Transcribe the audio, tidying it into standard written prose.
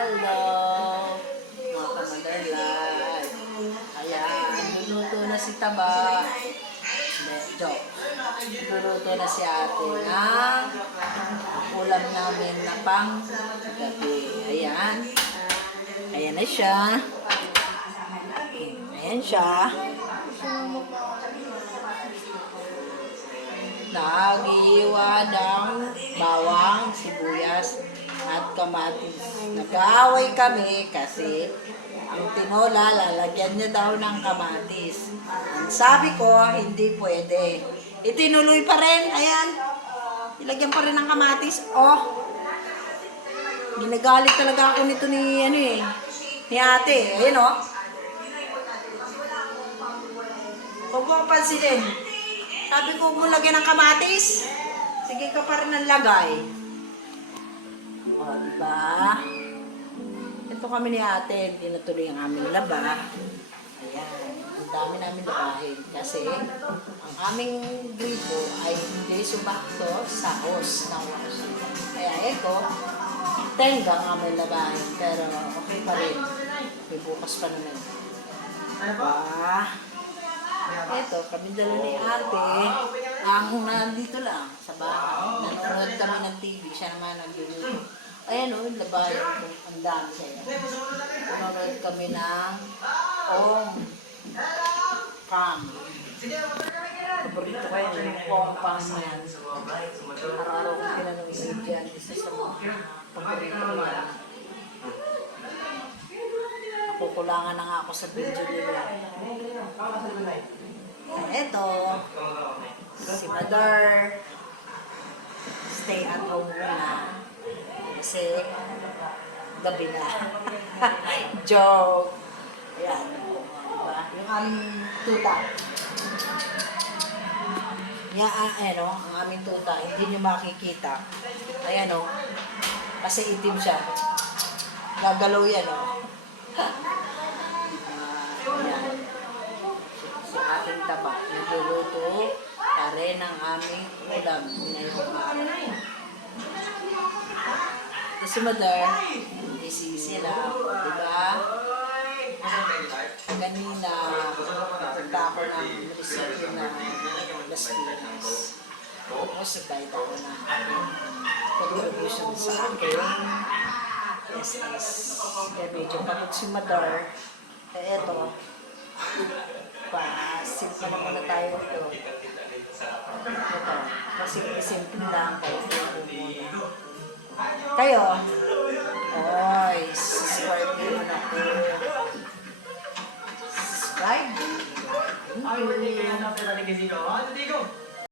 Hello, mga ka-Mother Life. Ayan, luluto na si Taba. Hindi, joke. Luluto na si ate ng ulam namin na pang gabi. Ayan. Ayan na siya. Ayan siya. Nagiiwa ng bawang, sibuyas, at kamatis. Nag-aaway kami kasi ang tinola, lalagyan niya daw ng kamatis. Ang sabi ko, hindi pwede. Itinuloy pa rin, ayan. Ilagyan pa rin ng kamatis. Oh, ginagalit talaga ako nito ni ate. Ayan oh. Huwag mo pansinin. Sabi ko, huwag mo lagyan ng kamatis. Sige ka pa rin ang lagay. O, diba? Ito kami ni ate, hindi natuloy ang aming laba. Ayan, ang dami namin labahin. Kasi, ang aming gripo ay hindi sumakto sa hose ng wash. Kaya ito, tenga ang aming labahin. Pero, okay pa rin. May bukas pa naman. Diba? Ito, kami dala ni ate, ang nandito lang sa bahay. Nanonood kami ng TV, siya naman nagluluto. Ayan o, labayan ko, ang dami sa'yo. Nanonood kami ng Pam. Paborito ko yun, yung Pam na yan. Araw-araw ko tinanong si Jan, isa sa mga paborito ko yan. Kukulangan na nga ako sa video nila. Ito, si Mother, stay at home muna. Kasi, gabi na. Joke. Ayan. Diba? Yung aming tuta. Yan, ayan o, ang aming tuta. Hindi nyo makikita. Ayan o. Kasi itim siya. Gagalaw yan o. Ayan. Si ating Taba. Nagluluto pa rin ang aming ulam ngayong araw. Si Mother, busy sila, di ba? Kanina, punta ako ng munisipyo na Las Piñas. Tapos nagbayad ako ng contribution sa akin. SS. Kaya medyo pagod si Mother. Kaya eto, pa-simple na muna tayo ito. Ito, pasimple lang kayo. Kayo, oy, subscribe nyo na po. Subscribe.